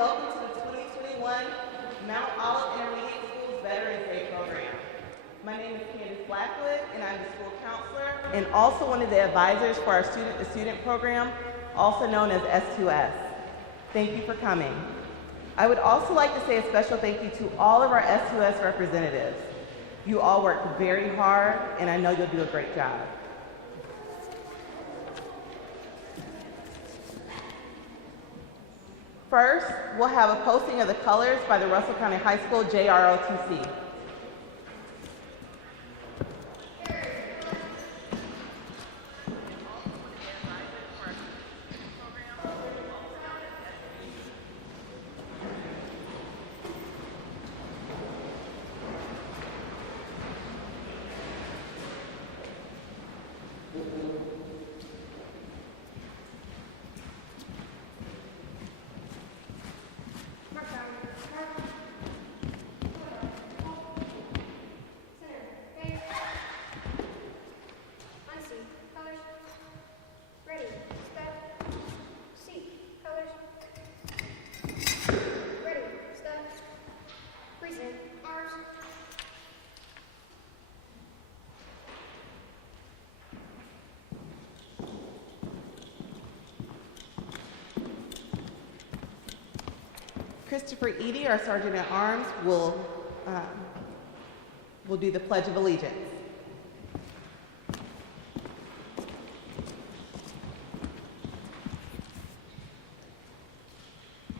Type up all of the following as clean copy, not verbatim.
welcome to the 2021 Mount Olive Intermediate School's Veterans Day program. My name is Candace Blackwood, and I'm the school counselor and also one of the advisors for our student-to-student program, also known as S2S. Thank you for coming. I would also like to say a special thank you to all of our S2S representatives. You all work very hard, and I know you'll do a great job. First, we'll have a posting of the colors by the Russell County High School JROTC. Christopher Eady, our Sergeant at Arms, will do the Pledge of Allegiance.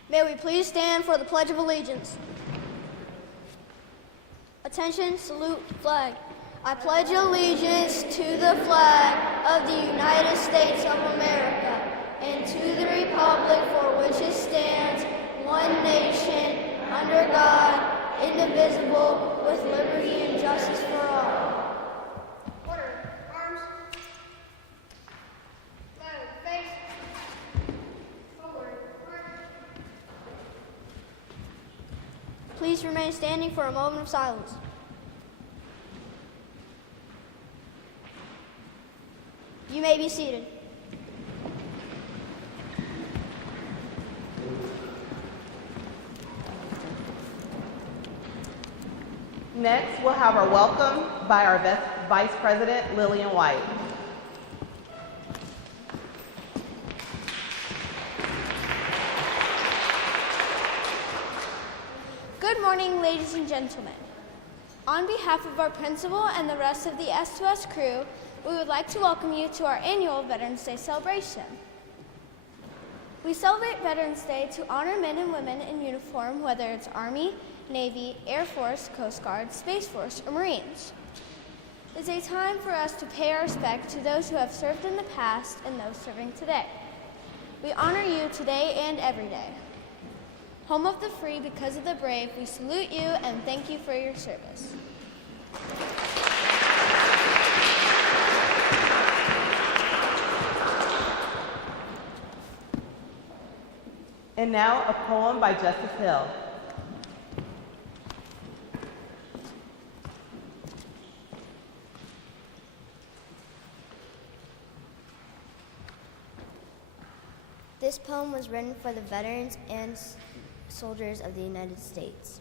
May we please stand for the Pledge of Allegiance. Attention, salute, flag. I pledge allegiance to the flag of the United States of America and to the republic for which it stands, one nation, under God, indivisible, with liberty and justice for all. Order. Arms. Load. Face. Forward. March. Please remain standing for a moment of silence. You may be seated. Next, we'll have our welcome by our Vice President, Lillian White. Good morning, ladies and gentlemen. On behalf of our principal and the rest of the S2S crew, we would like to welcome you to our annual Veterans Day celebration. We celebrate Veterans Day to honor men and women in uniform, whether it's Army, Navy, Air Force, Coast Guard, Space Force, or Marines. It's a time for us to pay our respect to those who have served in the past and those serving today. We honor you today and every day. Home of the free because of the brave, we salute you and thank you for your service. And now, a poem by Justice Hill. This poem was written for the veterans and soldiers of the United States.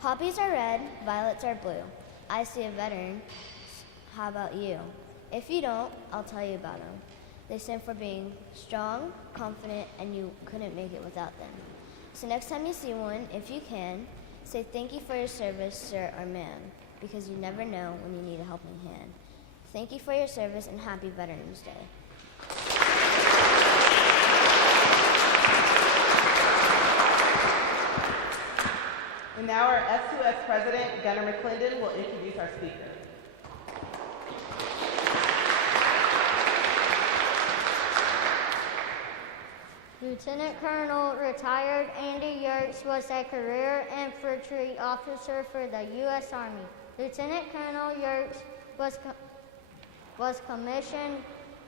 Poppies are red, violets are blue. I see a veteran. How about you? If you don't, I'll tell you about them. They stand for being strong, confident, and you couldn't make it without them. So next time you see one, if you can, say thank you for your service, sir or ma'am, because you never know when you need a helping hand. Thank you for your service and happy Veterans Day. And now our S2S President, Gunnar McClendon, will introduce our speaker. Lieutenant Colonel retired Andy Yerkes was a career infantry officer for the U.S. Army. Lieutenant Colonel Yerkes was commissioned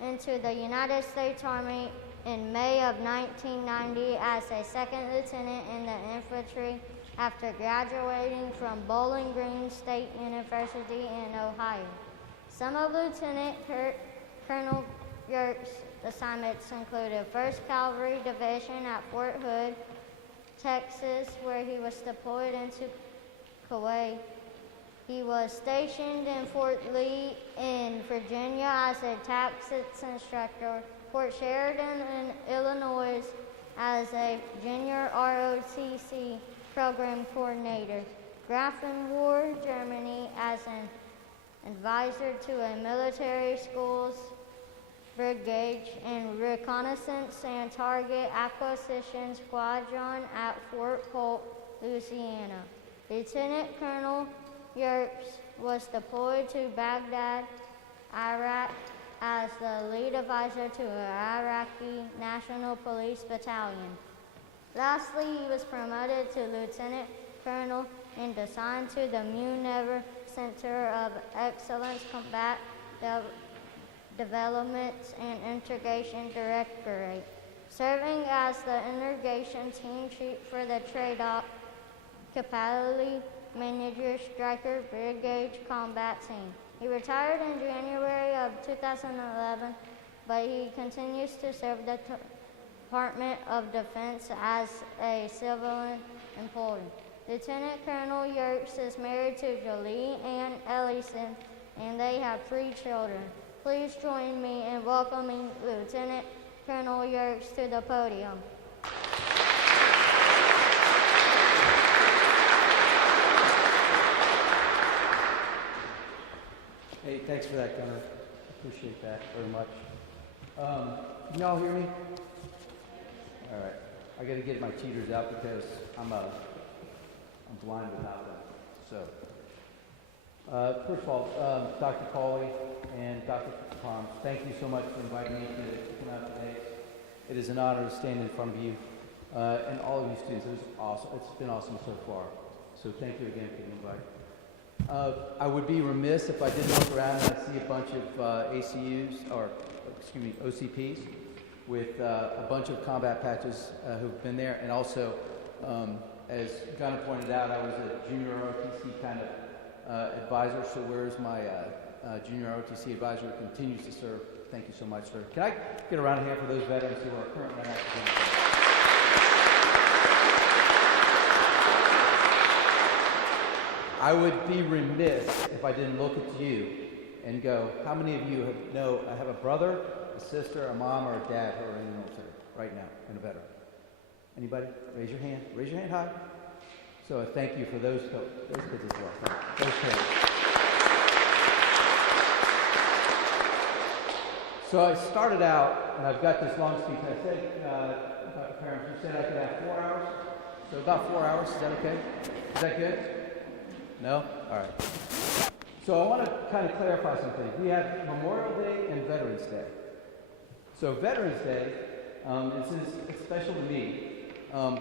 into the United States Army in May of 1990 as a second lieutenant in the infantry after graduating from Bowling Green State University in Ohio. Some of Lieutenant Colonel Yerkes' assignments included 1st Cavalry Division at Fort Hood, Texas, where he was deployed into Kuwait. He was stationed in Fort Lee in Virginia as a tactics instructor, Fort Sheridan in Illinois as a junior ROTC program coordinator, Grafenwohr, Germany as an advisor to a military schools brigade and reconnaissance and target acquisition squadron at Fort Polk, Louisiana. Lieutenant Colonel Yerkes was deployed to Baghdad, Iraq as the lead advisor to an Iraqi National Police Battalion. Lastly, he was promoted to Lieutenant Colonel and assigned to the Munever Center of Excellence Combat Development and Integration Directorate, serving as the integration team chief for the TRADOC Capability Manager Striker Brigade Combat Team. He retired in January of 2011, but he continues to serve the Department of Defense as a civilian employee. Lieutenant Colonel Yerkes is married to Jolie Ann Ellison, and they have 3 children. Please join me in welcoming Lieutenant Colonel Yerkes to the podium. Hey, thanks for that, Gunnar. Appreciate that very much. Can y'all hear me? All right. I got to get my cheaters out because I'm blind without them. So, first of all, Dr. Cawley and Dr. Palms, thank you so much for inviting me to come out today. It is an honor to stand in front of you and all of you students. It was awesome. It's been awesome so far. So thank you again for the invite. I would be remiss if I didn't look around and see a bunch of OCPs with a bunch of combat patches who've been there. And also, as Gunnar pointed out, I was a junior ROTC kind of advisor. So where's my junior ROTC advisor who continues to serve? Thank you so much, sir. Can I get a round of hand for those veterans who are currently on active duty? I would be remiss if I didn't look at you and go, how many of you have a brother, a sister, a mom, or a dad who are in the military right now and a veteran? Anybody? Raise your hand. Raise your hand high. So thank you for those kids as well. Those parents. So I started out, and I've got this long speech. I said, Dr. Params, you said I could have 4 hours? So about 4 hours, is that okay? Is that good? No? All right. So I want to kind of clarify some things. We have Memorial Day and Veterans Day. So Veterans Day, it's special to me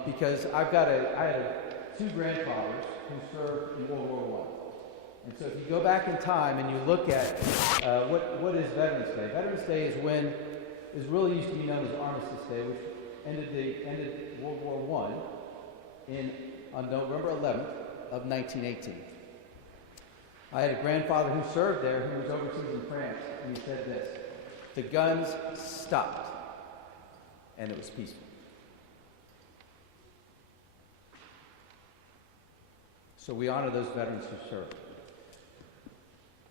because I had 2 grandfathers who served in World War I. And so if you go back in time and you look at what is Veterans Day? Veterans Day is really used to be known as Armistice Day, which ended World War I on November 11th of 1918. I had a grandfather who served there who was overseas in France, and he said this: the guns stopped, and it was peaceful. So we honor those veterans who served.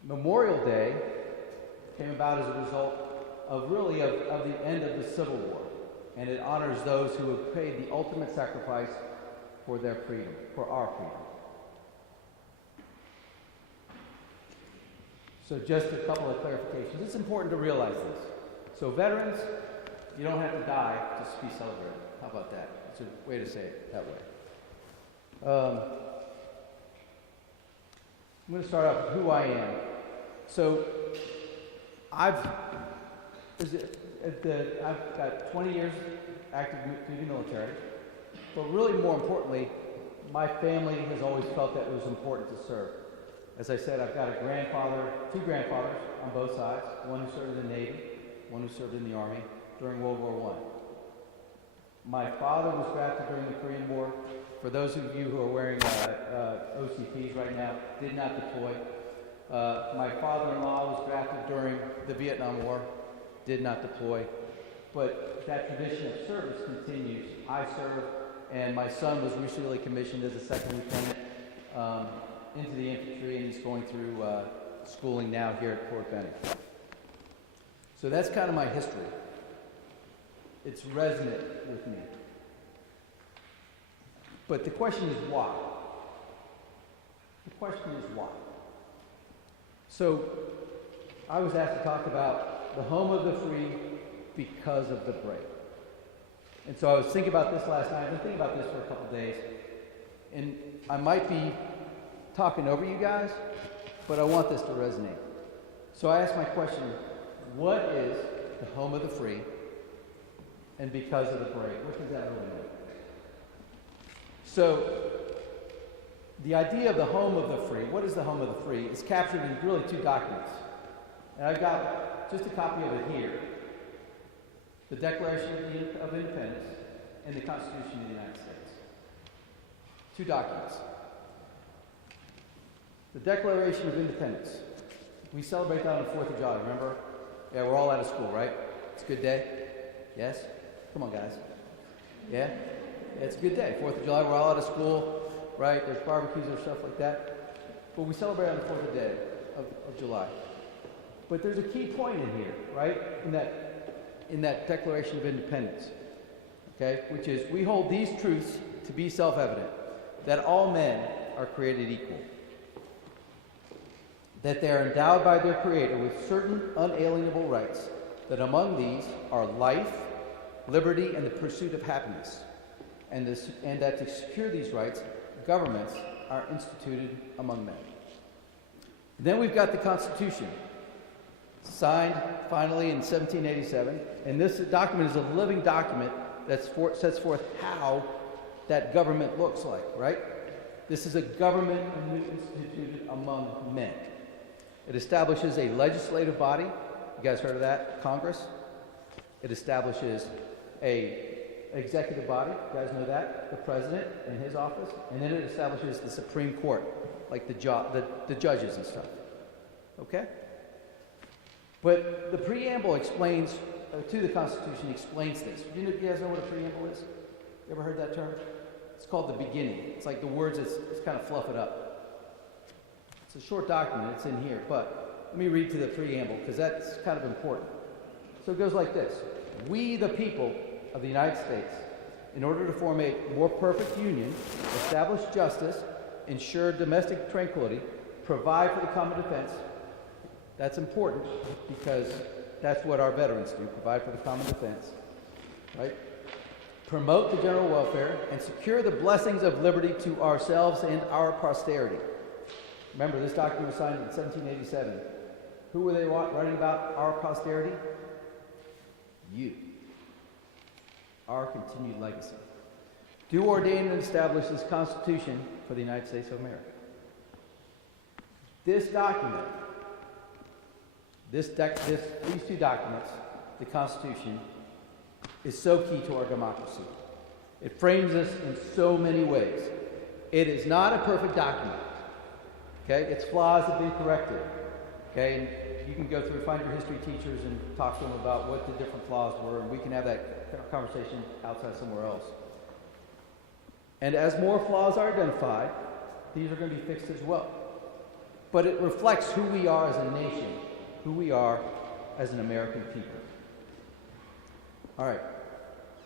Memorial Day came about as a result of the end of the Civil War, and it honors those who have paid the ultimate sacrifice for their freedom, for our freedom. So just a couple of clarifications. It's important to realize this. So veterans, you don't have to die to be celebrated. How about that? It's a way to say it that way. I'm going to start off with who I am. So I've got 20 years active duty military, but really more importantly, my family has always felt that it was important to serve. As I said, I've got two grandfathers on both sides, one who served in the Navy, one who served in the Army during World War I. My father was drafted during the Korean War. For those of you who are wearing OCPs right now, did not deploy. My father-in-law was drafted during the Vietnam War, did not deploy. But that tradition of service continues. I serve, and my son was recently commissioned as a second lieutenant into the infantry, and he's going through schooling now here at Fort Benning. So that's kind of my history. It's resonant with me. But the question is why? The question is why? So I was asked to talk about the home of the free because of the brave. And so I was thinking about this last night. I've been thinking about this for a couple days. And I might be talking over you guys, but I want this to resonate. So I asked my question, what is the home of the free and because of the brave? What does that really mean? So the idea of the home of the free, what is the home of the free, is captured in really two documents. And I've got just a copy of it here. The Declaration of Independence and the Constitution of the United States. Two documents. The Declaration of Independence. We celebrate that on the 4th of July, remember? Yeah, we're all out of school, right? It's a good day? Yes? Come on, guys. Yeah? It's a good day. 4th of July, we're all out of school, right? There's barbecues or stuff like that. But we celebrate on the 4th of July. But there's a key point in here, right? In that Declaration of Independence, okay? Which is, we hold these truths to be self-evident, that all men are created equal, that they are endowed by their Creator with certain unalienable rights, that among these are life, liberty, and the pursuit of happiness, and that to secure these rights, governments are instituted among men. Then we've got the Constitution, signed finally in 1787, and this document is a living document that sets forth how that government looks like, right? This is a government instituted among men. It establishes a legislative body. You guys heard of that? Congress. It establishes a executive body. You guys know that? The president and his office. And then it establishes the Supreme Court, like the judges and stuff. Okay? But the preamble explains, to the Constitution, explains this. Do you guys know what a preamble is? You ever heard that term? It's called the beginning. It's like the words, it's kind of fluff it up. It's a short document, it's in here, but let me read to the preamble, because that's kind of important. So it goes like this. We, the people of the United States, in order to form a more perfect union, establish justice, ensure domestic tranquility, provide for the common defense. That's important because that's what our veterans do, provide for the common defense, right? Promote the general welfare and secure the blessings of liberty to ourselves and our posterity. Remember, this document was signed in 1787. Who were they writing about our posterity? You. Our continued legacy. Do ordain and establish this Constitution for the United States of America. This document, these two documents, the Constitution, is so key to our democracy. It frames us in so many ways. It is not a perfect document. Okay, its flaws have been corrected. Okay, and you can go through, find your history teachers and talk to them about what the different flaws were, and we can have that conversation outside somewhere else. And as more flaws are identified, these are going to be fixed as well. But it reflects who we are as a nation, who we are as an American people. All right,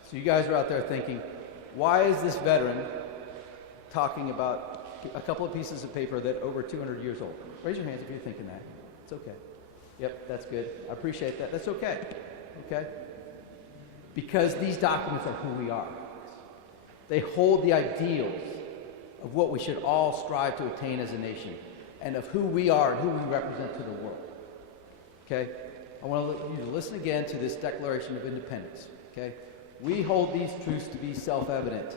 so you guys are out there thinking, why is this veteran talking about a couple of pieces of paper that are over 200 years old? Raise your hands if you're thinking that. It's okay. Yep, that's good. I appreciate that. That's okay. Okay? Because these documents are who we are. They hold the ideals of what we should all strive to attain as a nation and of who we are and who we represent to the world. Okay? I want you to listen again to this Declaration of Independence. Okay? We hold these truths to be self-evident,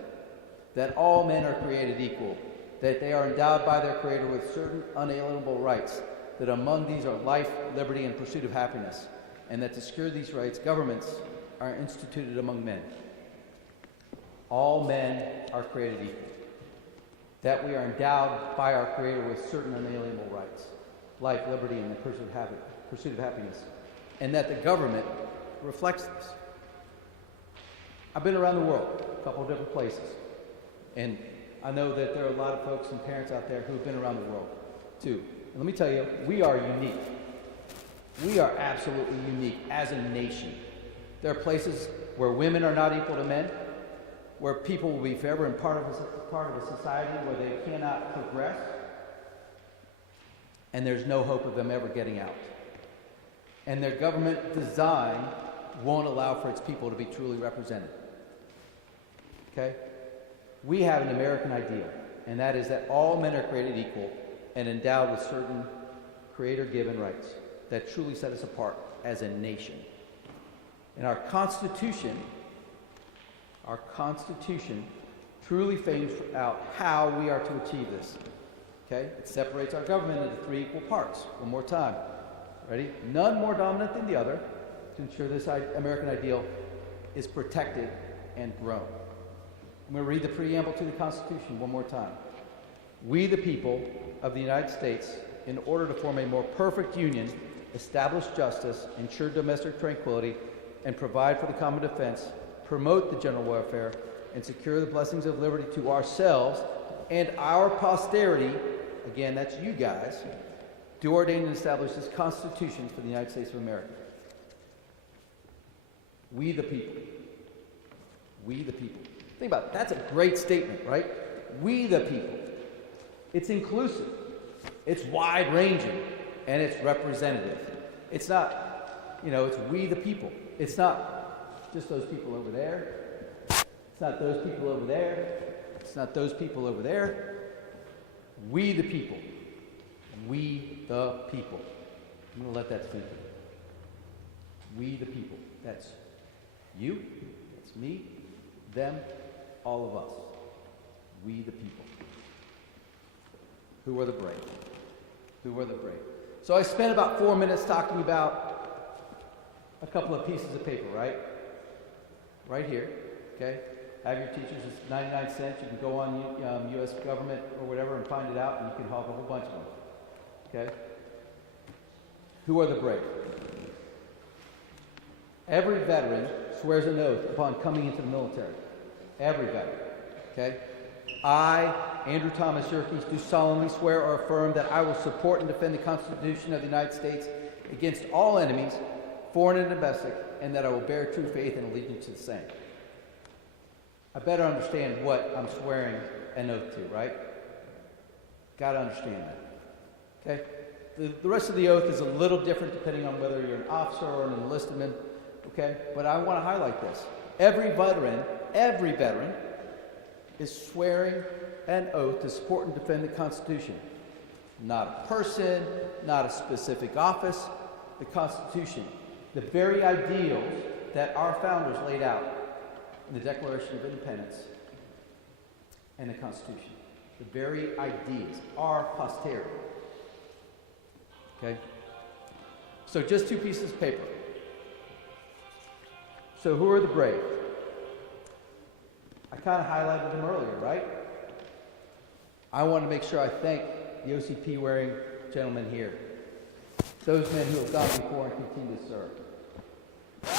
that all men are created equal, that they are endowed by their Creator with certain unalienable rights, that among these are life, liberty, and pursuit of happiness, and that to secure these rights, governments are instituted among men. All men are created equal, that we are endowed by our Creator with certain unalienable rights, life, liberty, and the pursuit of happiness, and that the government reflects this. I've been around the world, a couple of different places. And I know that there are a lot of folks and parents out there who have been around the world too. And let me tell you, we are unique. We are absolutely unique as a nation. There are places where women are not equal to men, where people will be forever in part of a society where they cannot progress, and there's no hope of them ever getting out. And their government design won't allow for its people to be truly represented. Okay? We have an American ideal, and that is that all men are created equal and endowed with certain creator-given rights that truly set us apart as a nation. And our Constitution truly frames out how we are to achieve this. Okay? It separates our government into 3 equal parts. One more time. Ready? None more dominant than the other to ensure this American ideal is protected and grown. I'm going to read the preamble to the Constitution one more time. We, the people of the United States, in order to form a more perfect union, establish justice, ensure domestic tranquility, and provide for the common defense, promote the general welfare, and secure the blessings of liberty to ourselves and our posterity, again, that's you guys, do ordain and establish this Constitution for the United States of America. We the people. We the people. Think about it. That's a great statement, right? We the people. It's inclusive. It's wide-ranging. And it's representative. It's not, it's we the people. It's not just those people over there. It's not those people over there. It's not those people over there. We the people. We the people. I'm going to let that sink in. We the people. That's you. That's me. Them. All of us. We the people. Who are the brave? Who are the brave? So I spent about 4 minutes talking about a couple of pieces of paper, right? Right here, okay? Have your teachers, it's 99 cents. You can go on U.S. government or whatever and find it out, and you can have a whole bunch of them, okay? Who are the brave? Every veteran swears an oath upon coming into the military. Every veteran, okay? I, Andrew Thomas Yerkes, do solemnly swear or affirm that I will support and defend the Constitution of the United States against all enemies, foreign and domestic, and that I will bear true faith and allegiance to the same. I better understand what I'm swearing an oath to, right? Got to understand that. Okay? The rest of the oath is a little different depending on whether you're an officer or an enlisted man, okay? But I want to highlight this. Every veteran is swearing an oath to support and defend the Constitution. Not a person, not a specific office, the Constitution. The very ideals that our founders laid out in the Declaration of Independence and the Constitution. The very ideas, our posterity. Okay? So just 2 pieces of paper. So who are the brave? I kind of highlighted them earlier, right? I want to make sure I thank the OCP wearing gentlemen here. Those men who have gone before and continue to serve.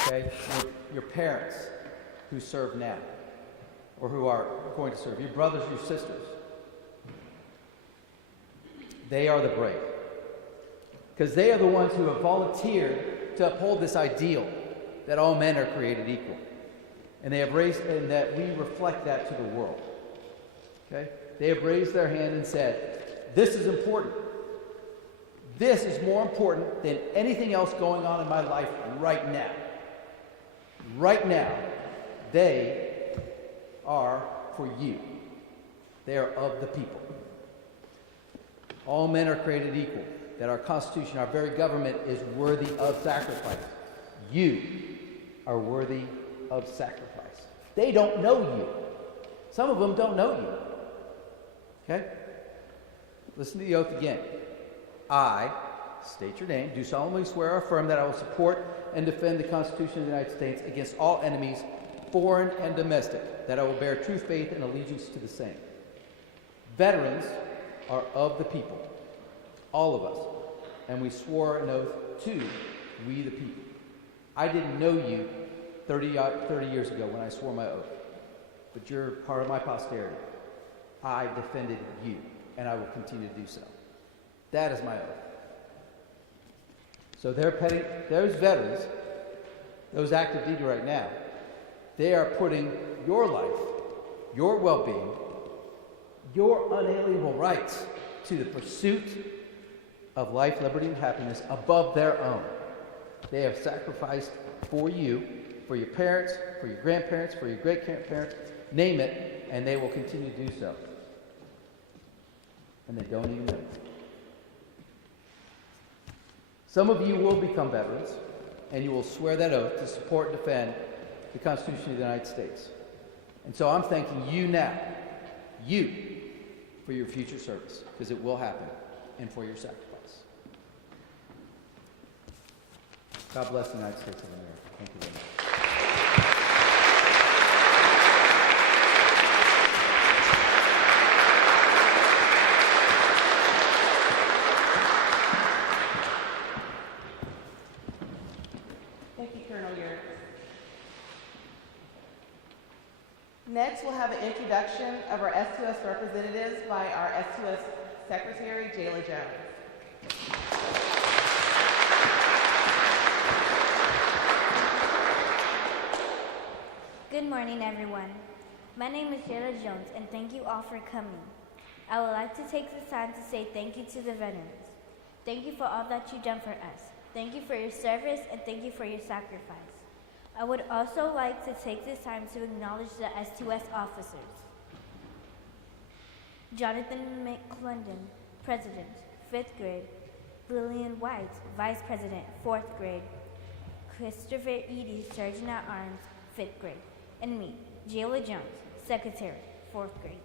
Okay? Your parents who serve now, or who are going to serve. Your brothers, your sisters. They are the brave. Because they are the ones who have volunteered to uphold this ideal that all men are created equal. And they have raised, and that we reflect that to the world. Okay? They have raised their hand and said, this is important. This is more important than anything else going on in my life right now. Right now, they are for you. They are of the people. All men are created equal. That our Constitution, our very government, is worthy of sacrifice. You are worthy of sacrifice. They don't know you. Some of them don't know you. Okay? Listen to the oath again. I, state your name, do solemnly swear or affirm that I will support and defend the Constitution of the United States against all enemies, foreign and domestic, that I will bear true faith and allegiance to the same. Veterans are of the people, all of us, and we swore an oath to we the people. I didn't know you 30 years ago when I swore my oath, but you're part of my posterity. I defended you, and I will continue to do so. That is my oath. So those veterans, those active duty right now, they are putting your life, your well-being, your unalienable rights to the pursuit of life, liberty, and happiness above their own. They have sacrificed for you, for your parents, for your grandparents, for your great-grandparents, name it, and they will continue to do so. And they don't even know. Some of you will become veterans, and you will swear that oath to support and defend the Constitution of the United States. And so I'm thanking you now, you, for your future service, because it will happen, and for your sacrifice. God bless the United States of America. Thank you very much. Thank you, Colonel Yerkes. Next, we'll have an introduction of our S2S representatives by our S2S Secretary, Jayla Jones. Good morning, everyone. My name is Jayla Jones, and thank you all for coming. I would like to take this time to say thank you to the veterans. Thank you for all that you've done for us. Thank you for your service, and thank you for your sacrifice. I would also like to take this time to acknowledge the S2S officers. Jonathan McClendon, President, 5th grade. Lillian White, Vice President, 4th grade. Christopher Eady, Sergeant at Arms, 5th grade. And me, Jayla Jones, Secretary, 4th grade.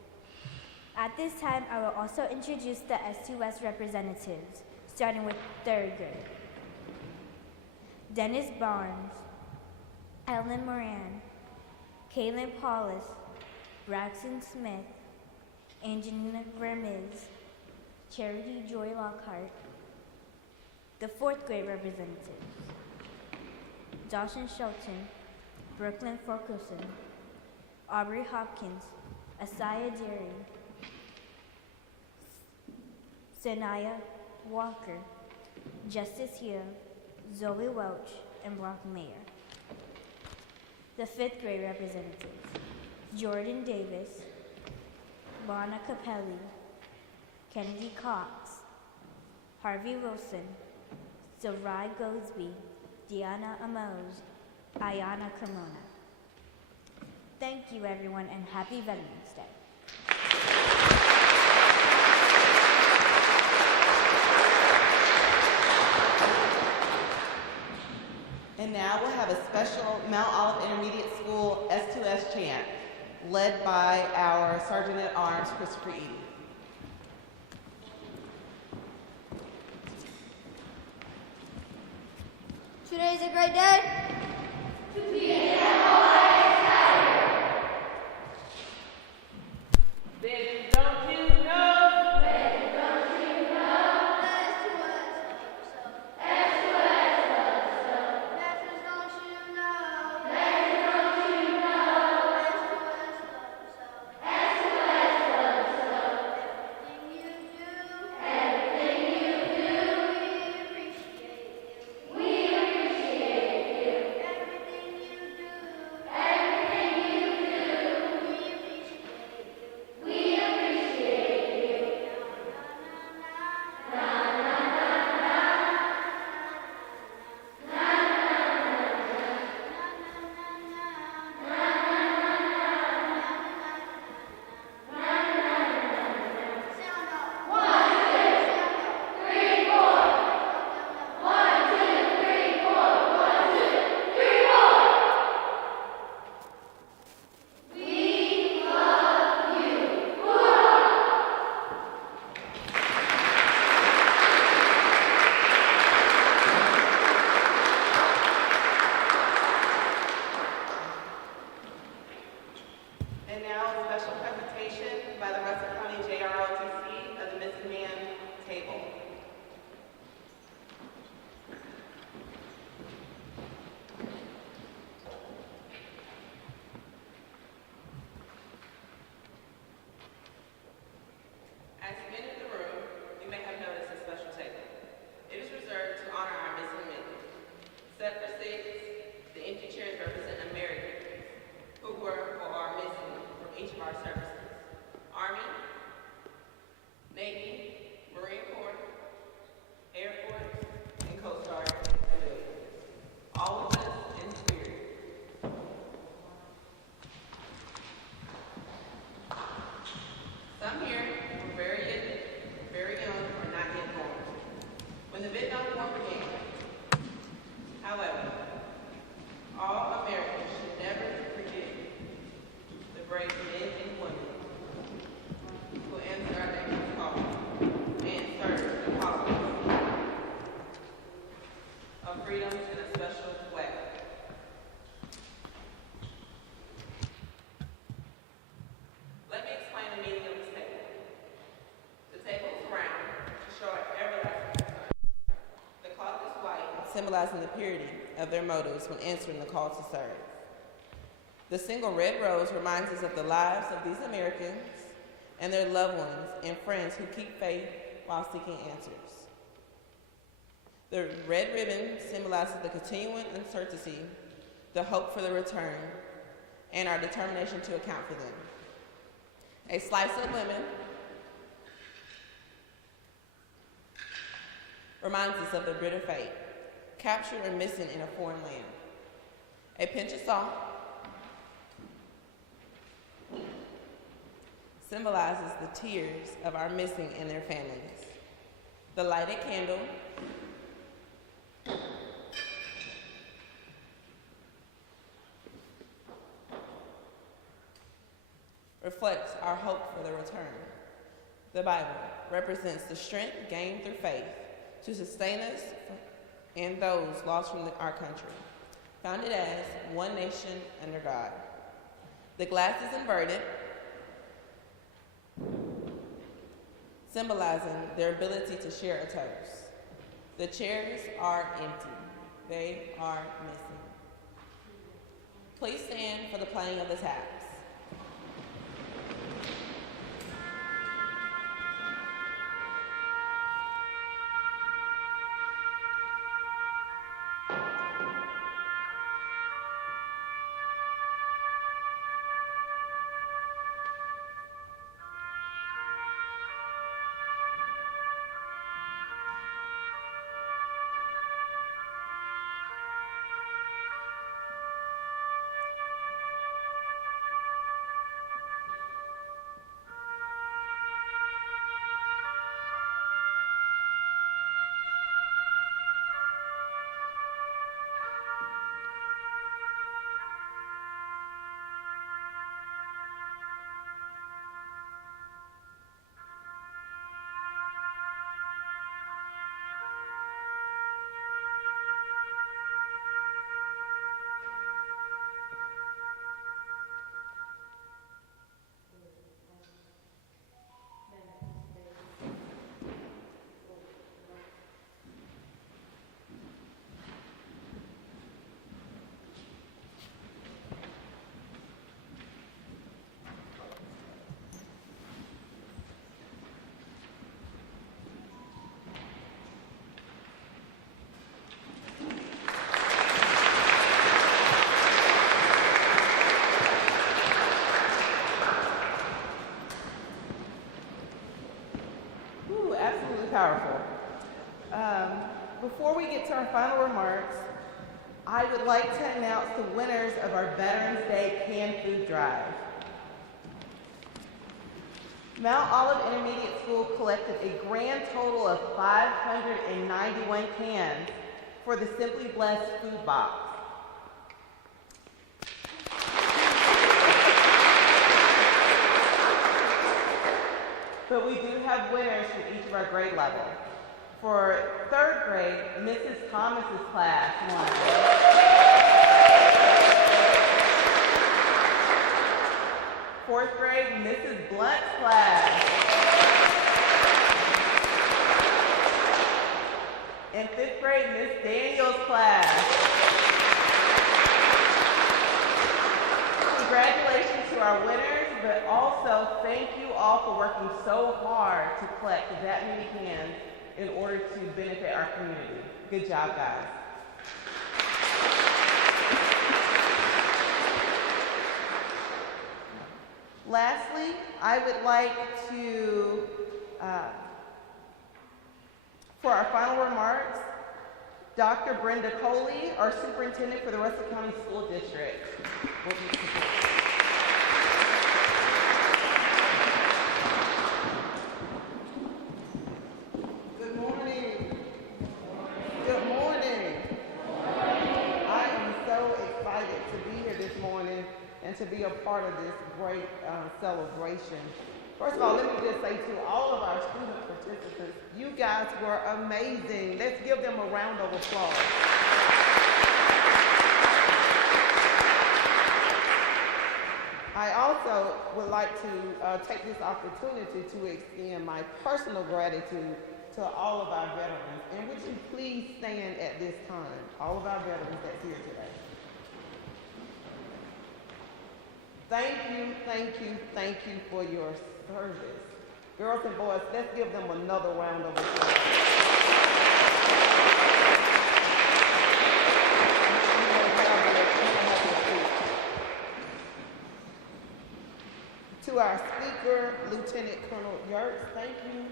At this time, I will also introduce the S2S representatives, starting with 3rd grade. Dennis Barnes, Ellen Moran, Kaylin Paulus, Braxton Smith, Angelina Vermez, Charity Joy Lockhart. The 4th grade representatives, Dawson Shelton, Brooklyn Fulkerson, Aubrey Hopkins, Asaya Deering, Sanaya Walker, Justice Hill, Zoe Welch, and Brock Mayer. The 5th grade representatives, Jordan Davis, Lana Capelli, Kennedy Cox, Harvey Wilson, Sarai Gosby, Deanna Amos, Ayana Cremona. Thank you, everyone, and happy Veterans Day. And now we'll have a special Mount Olive Intermediate School S2S chant, led by our Sergeant at Arms, Christopher Eady. Today's a great day. services: Army, Navy, Marine Corps, Air Force, and Coast Guard affiliates. All of us in spirit. Some here were very young, or not yet born when the Vietnam War began. However, all Americans should never forget the brave men and women who answered our nation's call and served the cause of freedom in a special way. Let me explain the meaning of this table. The table is round to show our everlasting concern. The cloth is white, symbolizing the purity of their motives when answering the call to serve. The single red rose reminds us of the lives of these Americans and their loved ones and friends who keep faith while seeking answers. The red ribbon symbolizes the continuing uncertainty, the hope for the return, and our determination to account for them. A slice of lemon reminds us of their bitter fate, captured or missing in a foreign land. A pinch of salt symbolizes the tears of our missing and their families. The lighted candle reflects our hope for the return. The Bible represents the strength gained through faith to sustain us and those lost from our country, founded as one nation under God. The glass is inverted, symbolizing their ability to share a toast. The chairs are empty. They are missing. Please stand for the playing of the taps. Powerful. Before we get to our final remarks, I would like to announce the winners of our Veterans Day canned food drive. Mount Olive Intermediate School collected a grand total of 591 cans for the Simply Blessed food box. But we do have winners from each of our grade level. For third grade, Mrs. Thomas's class won. Fourth grade, Mrs. Blunt's class. And fifth grade, Miss Daniel's class. Congratulations to our winners, but also thank you all for working so hard to collect that many cans in order to benefit our community. Good job, guys. Lastly, I would like to, for our final remarks, Dr. Brenda Coley, our superintendent for the Russell County School District. Good morning. Good morning. I am so excited to be here this morning and to be a part of this great celebration. First of all, let me just say to all of our student participants, you guys were amazing. Let's give them a round of applause. I also would like to take this opportunity to extend my personal gratitude to all of our veterans. And would you please stand at this time, all of our veterans that's here today. Thank you, thank you, thank you for your service. Girls and boys, let's give them another round of applause. To our speaker, Lieutenant Colonel Yerkes, thank you.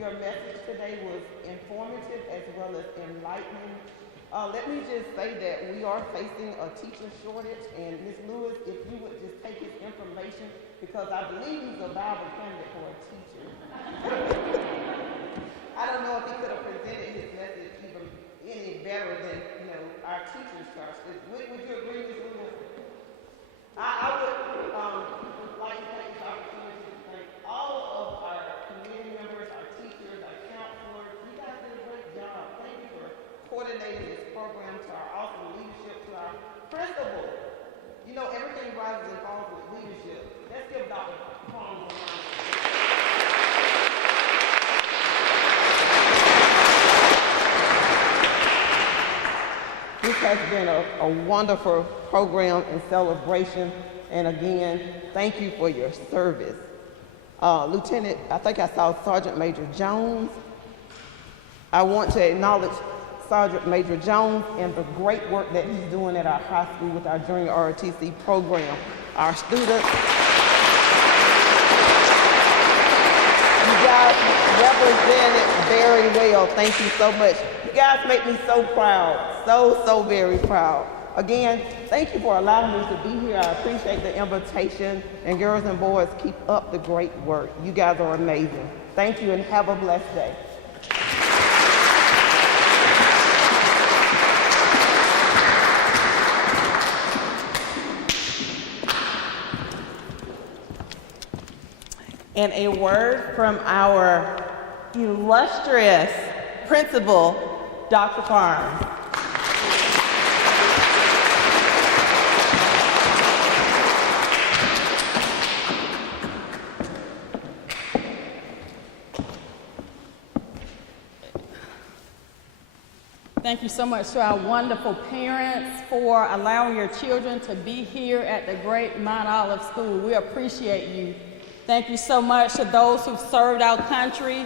Your message today was informative as well as enlightening. Let me just say that we are facing a teacher shortage, and Ms. Lewis, if you would just take his information, because I believe he's a viable candidate for a teacher. I don't know if he could have presented his message even any better than, our teachers trust. Would you agree, Ms. Lewis? I would like to take this opportunity to thank all of our community members, our teachers, our counselors. You guys did a great job. Thank you for coordinating this program, to our awesome leadership, to our principal. Everything rises and falls with leadership. Let's give Dr. Palms a round. This has been a wonderful program and celebration. And again, thank you for your service. Lieutenant, I think I saw Sergeant Major Jones. I want to acknowledge Sergeant Major Jones and the great work that he's doing at our high school with our junior ROTC program. Our students, you guys represented very well. Thank you so much. You guys make me so proud, so very proud. Again, thank you for allowing me to be here. I appreciate the invitation. And girls and boys, keep up the great work. You guys are amazing. Thank you and have a blessed day. And a word from our illustrious principal, Dr. Farms. Thank you so much to our wonderful parents for allowing your children to be here at the great Mount Olive School. We appreciate you. Thank you so much to those who've served our country,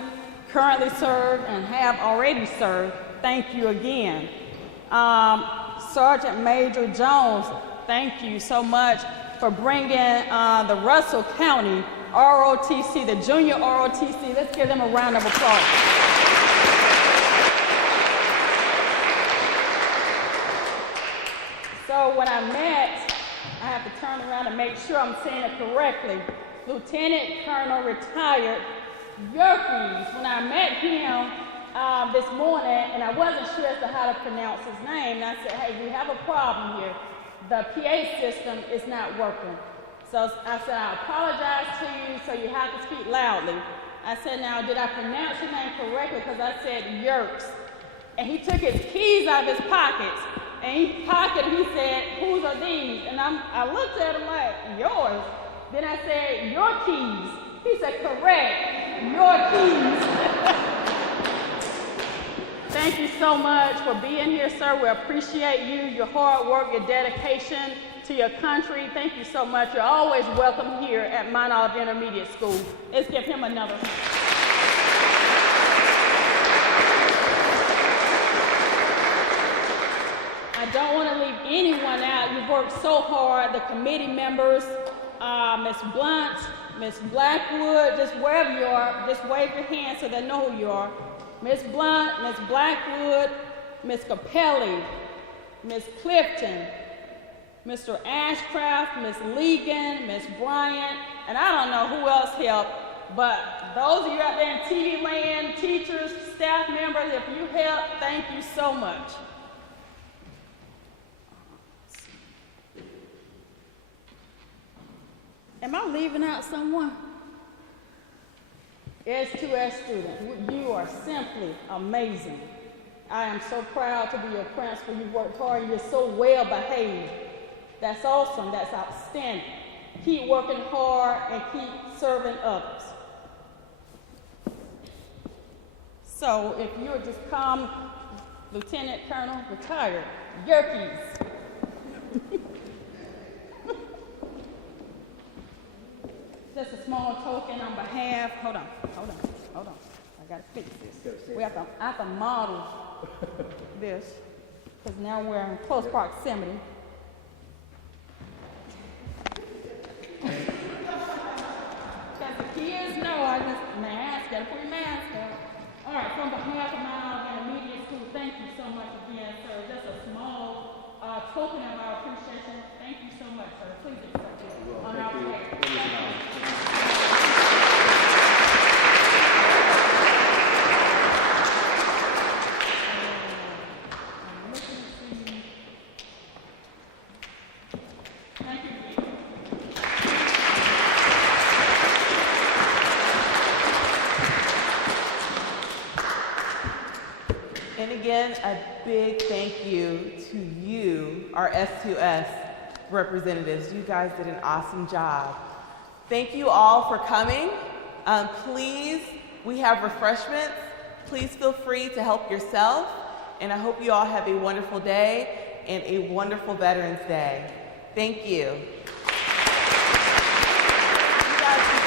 currently serve, and have already served. Thank you again. Sergeant Major Jones, thank you so much for bringing the Russell County ROTC, the junior ROTC. Let's give them a round of applause. So when I met, I have to turn around and make sure I'm saying it correctly, Lieutenant Colonel retired Yerkes. When I met him this morning, and I wasn't sure as to how to pronounce his name, and I said, hey, we have a problem here. The PA system is not working. So I said, I apologize to you, so you have to speak loudly. I said, now, did I pronounce your name correctly? Because I said Yerkes. And he took his keys out of his pockets, and he pocketed, he said, whose are these? And I looked at him like, yours. Then I said, your keys. He said, correct, your keys. Thank you so much for being here, sir. We appreciate you, your hard work, your dedication to your country. Thank you so much. You're always welcome here at Mount Olive Intermediate School. Let's give him another hand. I don't want to leave anyone out. You've worked so hard, the committee members, Miss Blunt, Miss Blackwood, just wherever you are, just wave your hand so they know who you are. Miss Blunt, Miss Blackwood, Miss Capelli, Miss Clifton, Mr. Ashcraft, Miss Legan, Miss Bryant, and I don't know who else helped, but those of you out there in TV land, teachers, staff members, if you helped, thank you so much. Am I leaving out someone? S2S students, you are simply amazing. I am so proud to be your principal. You've worked hard. You're so well behaved. That's awesome. That's outstanding. Keep working hard and keep serving others. So if you would just come, Lieutenant Colonel, retired, Yerkes. Just a small token on behalf, hold on. I gotta fix this. I have to model this, because now we're in close proximity. Because the kids know I just mask, gotta put your mask up. All right, from behalf of my intermediate school, thank you so much again, sir. Just a small token of our appreciation. Thank you so much, sir. Please accept it on our behalf. And again, a big thank you to you, our S2S representatives. You guys did an awesome job. Thank you all for coming. Please, we have refreshments. Please feel free to help yourself. And I hope you all have a wonderful day and a wonderful Veterans Day. Thank you. You guys